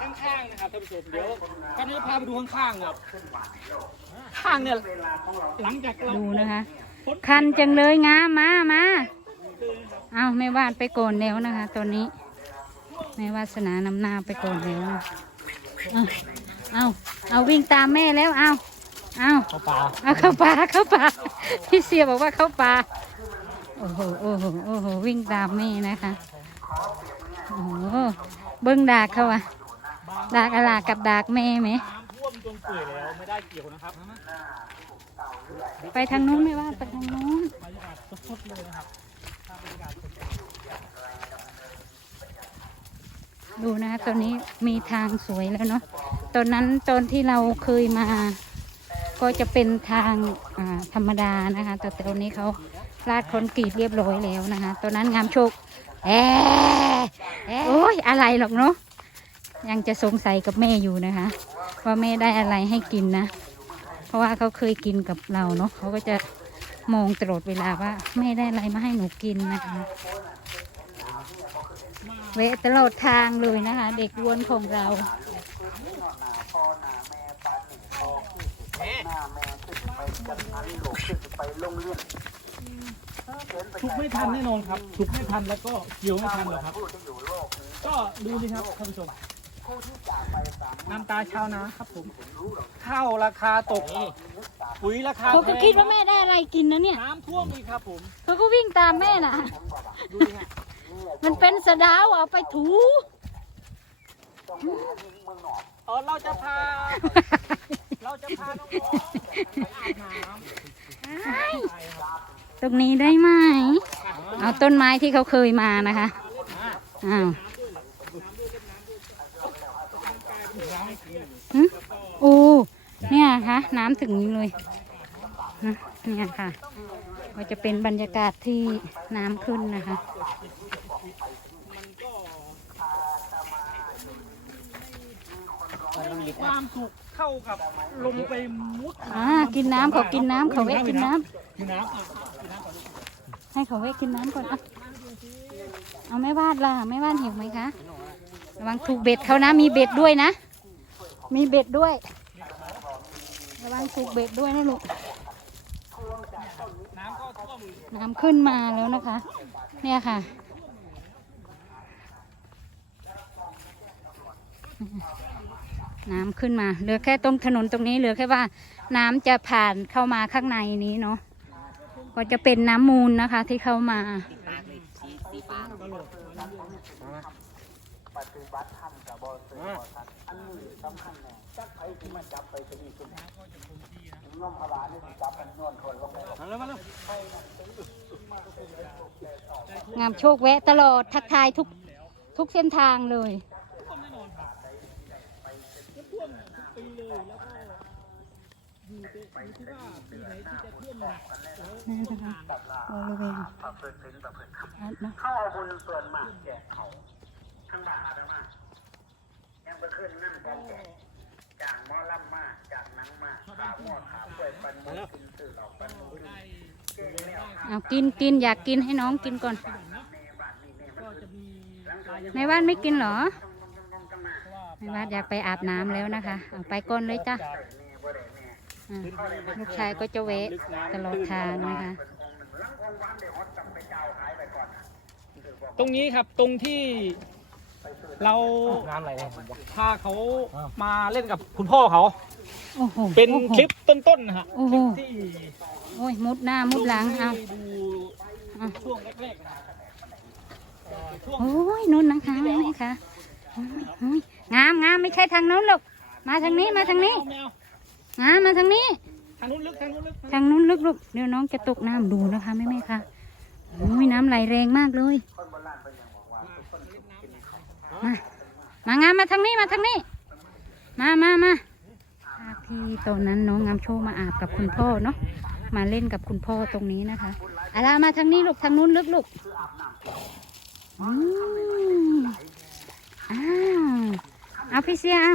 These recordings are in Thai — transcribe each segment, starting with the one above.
ข้างๆนะครับท่านผู้ชมเดี๋ยวตอนนี้พาไปดูข้างๆครับข้างเนี่ยหลังจากเราดูนะคะ คันจังเลยงามมามาเอาแม่วาดไปโกนแล้วนะคะตอนนี้แม่วาสนานำหน้าไปโกนแล้วนะเอาเอาเอาวิ่งตามแม่แล้วเอาเอาเข้าป่าเอาเข้าป่าเข้าป่าพี่เสียบอกว่าเข้าป่า โอ้โห โอ้โห โอ้โห วิ่งตามแม่นะคะ โอ้โห เบิ้งดากเขาอะดากอะไรกับดากแม่ไหม น้ำท่วมจนเปื่อยแล้วไม่ได้เกี่ยวนะครับไปทางนู้นไหม่ว่าไปทางนู้น บรรยากาศสดๆเลยนะครับภาพบรรยากาศสดดูนะคะตอนนี้มีทางสวยแล้วเนาะ ตอนนั้นตอนที่เราเคยมา ก็จะเป็นทางอ่าธรรมดานะคะ แต่ตอนนี้เขา ลาดคอนกรีตเรียบร้อยแล้วนะคะตอนนั้นงามโชคแอะโอ้ยอะไรหรอกเนาะยังจะสงสัยกับแม่อยู่นะคะว่าแม่ได้อะไรให้กินนะ เพราะว่าเขาเคยกินกับเราเนาะเขาก็จะมองตลอดเวลาว่าแม่ได้อะไรมาให้หนูกินนะคะเวะตลอดทางเลยนะคะ เด็กวนของเรา ชุบไม่ทันแน่นอนครับชุบไม่ทันแล้วก็เกี่ยวไม่ทันหรอกครับ ก็ดูสิครับท่านผู้ชมน้ำตาชาวนาครับผมข้าวราคาตกปุ๋ยราคาเขาก็แพงคิดว่าแม่ได้อะไรกินนะเนี่ยน้ำท่วมอีกครับผมเขาก็วิ่งตามแม่น่ะ ดูสิฮะมันเป็นสะดาวเอาไปถูเออเราจะพา เราจะพาน้องๆไปอาบน้ำ ตรงนี้ได้ไหม เอาต้นไม้ที่เขาเคยมานะคะ อ้าวโอ้เนี่ยค่ะ น้ำถึงนี้เลยนะเนี่ยค่ะ ก็จะเป็นบรรยากาศที่น้ำขึ้นนะคะความสุข เข้ากับลงไปมุดอ่ากินน้ำเขากินน้ำเขาแวะกินน้ำกินน้ำอะให้เขาแวะกินน้ำก่อนอะเอาแม่วาดล่ะแม่วาดหิวไหมคะระวังถูกเบ็ดเขานะมีเบ็ดด้วยนะ มีเบ็ดด้วยระวังถูกเบ็ดด้วยนะลูกน้ำก็ท่วมน้ำขึ้นมาแล้วนะคะ เนี่ยค่ะ น้ำขึ้นมาเหลือแค่ตรงถนนตรงนี้เหลือแค่ว่าน้ำจะผ่านเข้ามาข้างในนี้เนาะก็จะเป็นน้ำมูลนะคะที่เข้ามางามโชคแวะตลอดทักทายทุกทุกเส้นทางเลย ปีเลย แล้วก็อยู่ที่อยู่ที่ว่าปีไหนที่จะท่วมหนักนี่นะคะบริเวณอัดเนาะเข้าเอาบุญส่วนมากแจกเขาข้างบ้านอาตมายังไปขึ้นนั่นกองแจกจากหมอลำมาจากหนังมาขาหม้อขากล้วยปันมือกินสื่อเหล่าปันมือเก่งแล้วเอากินกินอยากกินให้น้องกินก่อนก็จะมีรายแม่ว่านไม่กินเหรอ แม่ว่านอยากไปอาบน้ำแล้วนะคะเอาไปก่อนเลยจ้ะอะลูกชายก็จะแวะตลอดทางนะคะ ตรงนี้ครับตรงที่เราน้ำอะไรเนี่ยพาเขามาเล่นกับคุณพ่อเขา โอ้โหเป็นโอ้โหคลิปต้นๆนะฮะโอ้โหที่โอ้ยมุดหน้ามุดหลังเอาดูอะช่วงแรกๆนะเอ่อช่วงโอ้ยนู่นนะคะแม่แม่ค่ะโอ้ยโอ้ย งามงามไม่ใช่ทางนู้นหรอก มาทางนี้มาทางนี้แมวงามมาทางนี้ ทางนู้นลึกทางนู้นลึกทางนู้นลึกลูกเดี๋ยวน้องจะตกน้ำดูนะคะแม่แม่ค่ะโอ้ยน้ำไหลแรงมากเลย มา มางามมาทางนี้มาทางนี้ มามามาภาพที่ตอนนั้นน้องงามโชว์มาอาบกับคุณพ่อเนาะ มาเล่นกับคุณพ่อตรงนี้นะคะอาลามาทางนี้ลูกทางนู้นลึกลูกอืม เอาพี่เสียเอา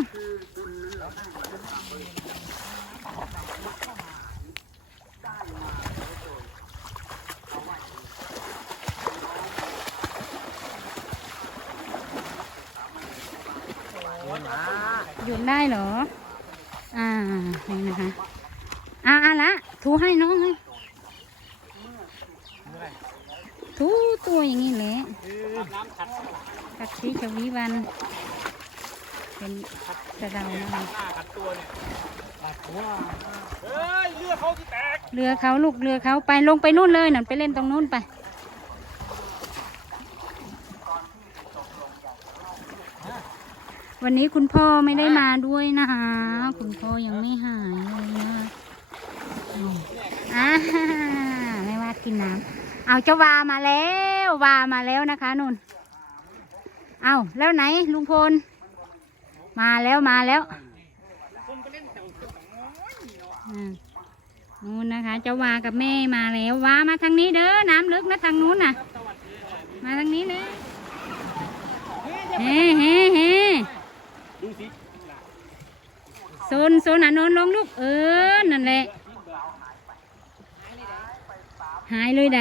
หยุดได้เหรอ อ่านี่นะคะ อ่าอะละ ถูให้น้องให้ถูตัวอย่างนี้แหละกัดชีชวีวัน เป็นกระเดานะคะ เฮ้ยเลือดเขาที่แตกเรือเขาลูกเรือเขาไปลงไปนู่นเลยนั่นไปเล่นตรงนู้นไป วันนี้คุณพ่อไม่ได้มาด้วยนะคะ คุณพ่อยังไม่หายเลยนะคะอืมอ่าไม่ว่ากินน้ำเอาเจ้าวามาแล้ววามาแล้วนะคะนุ่น เอาแล้วไหนลุงพล มาแล้วมาแล้วนู่นนะคะ เจ้าวากับแม่มาแล้ววามาทางนี้เด้อน้ำลึกนะทางนู้นน่ะ มาทางนี้เลยเฮ้เฮ้เฮ้โซนโซนอะนอนลงลูกเออนั่นแหละหายเลยได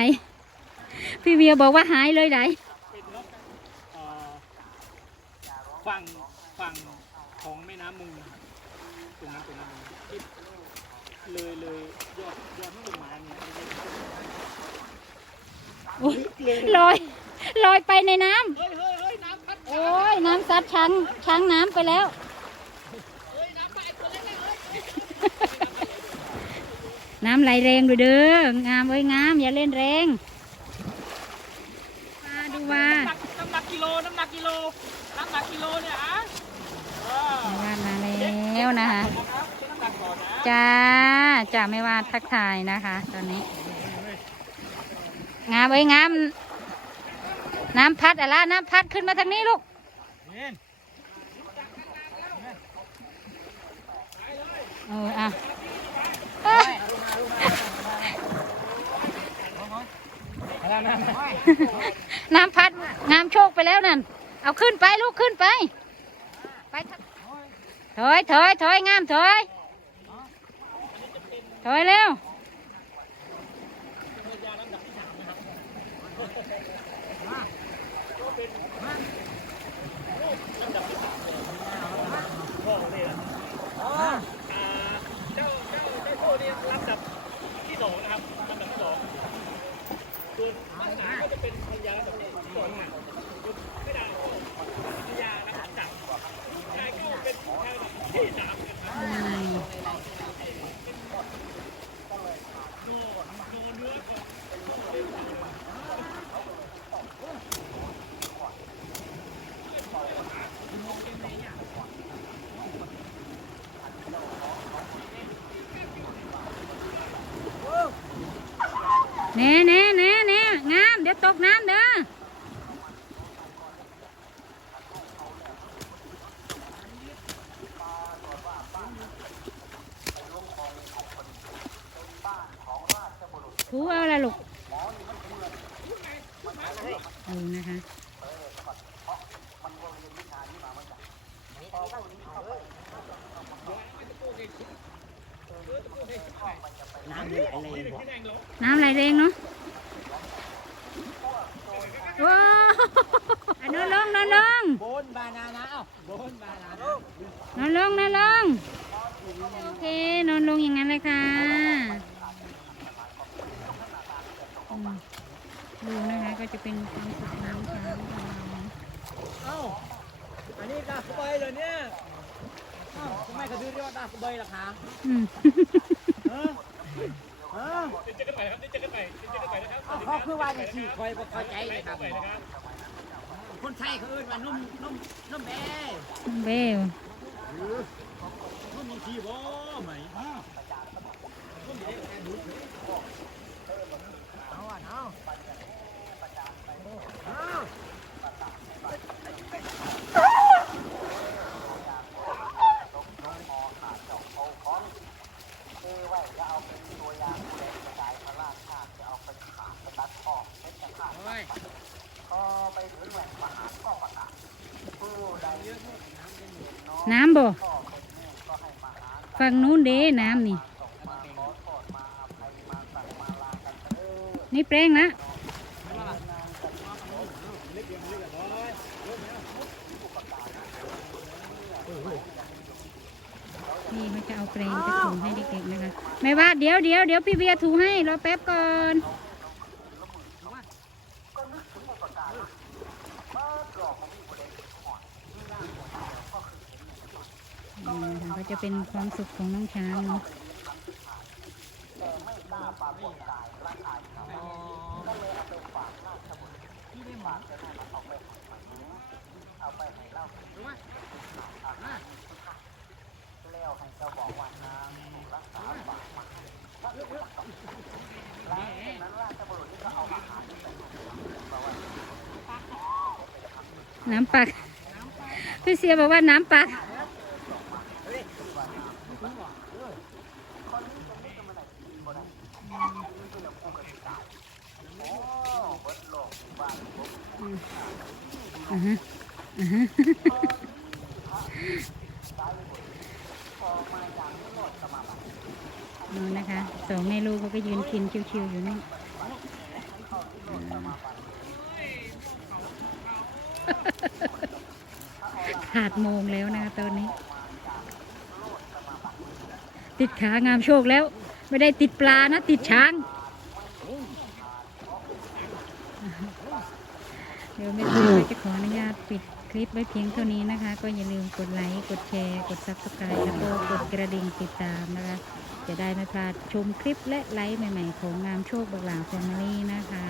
พี่เวียบอกว่าหายเลยไดเป็นนกเอ่อฝั่งฝั่ง ของแม่น้ำมูลนะครับตรงนั้นตรงนั้นตรงนั้นที่เลยเลยยอดยอดต้นไม้เนี่ยอุ๊ยลอยลอยไปในน้ำเฮ้ยเฮ้ยเฮ้ยน้ำพัดโอ้ยน้ำซัดช้างช้างน้ำไปแล้ว เฮ้ยน้ำไปตัวเล็กเลยเฮ้ยน้ำไหลแรงด้วยเด้องามเอ้ยงามอย่าเล่นแรงมาดูว่า น้ำหนักน้ำหนักกิโลน้ำหนักกิโลน้ำหนักกิโลเนี่ยอะเออ ไม่วาดมา แล้วนะคะนะครับใช้น้ำหนักก่อนนะจ้าจ้าไม่วาดทักทายนะคะ ตอนนี้ งามเอ้ยงาม น้ำพัดอะไรน้ำพัดขึ้นมาทางนี้ลูกเห็นเอออะเอ้ยอะไรนะน้ำพัดงามโชคไปแล้วนั่น เอาขึ้นไปลูกขึ้นไป ไปทาง ถอยถอยถอยงามถอยถอยเร็วจะเจ้าเจ้าโชนี่ลำดับที่สองนะครับลำดับที่สองส่วนน้ำหนักก็จะเป็นพยาลำดับที่สองอะไม่ได้พยานะครับจับ เน่เน่เน่เน่งาม เดี๋ยวตกน้ำเด้อ ถูเอาละลูก ดูนะคะน้ำไหลแรงเนาะว้านอนลงนอนลงบนบานานะเอ้าบนบานานะนอนลงนอนลงโอเคนอนลงอย่างนั้นเลยค่ะ ดูนะคะก็จะเป็นการฝึกน้ำช้างของเราเอ้า อันนี้ดาสบายเลยเนี่ยเอ้าทำไมเขาถึงเรียกว่าดาสบายล่ะคะอืม เออเออเจอกันใหม่ครับเจอกันใหม่เจอกันใหม่นะครับเขาคือว่าอย่างที่คอยบ่เข้าใจเลยครับ คนไทยเขาเอิ้นว่านุ่มนุ่มนุ่มแบ่เบล นุ่มบางทีบ่ไหมเอาอะเอาเอา น้ำบ่ ฝั่งนู้นเด้น้ำนี่ นี่แปลงนะนี่เขาจะเอาแปลงไปถูให้เด็กๆนะคะ ไม่ว่าเดี๋ยวเดี๋ยวเดี๋ยวพี่เบียร์ถูให้รอแป๊บก่อน ก็จะเป็นความสุขของน้องช้างเนาะน้ำปักพี่เสียบอกว่าน้ำปัก อือฮึ นู่นนะคะสองแม่ลูกเขาก็ยืนกินชิวๆอยู่นี่ขาดโมงแล้วนะคะตอนนี้ ติดขางามโชคแล้ว ไม่ได้ติดปลานะ ติดช้าง เดี๋ยวไม่ต้องจะขออนุญาตปิด คลิปไว้เพียงเท่านี้นะคะ ก็อย่าลืมกดไลค์กดแชร์กดซับสไครต์แล้วก็กดกระดิ่งติดตามนะคะ จะได้ไม่พลาดชมคลิปและไลค์ใหม่ๆของงามโชคบักหลาแฟมิลี่นะคะ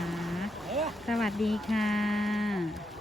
สวัสดีค่ะ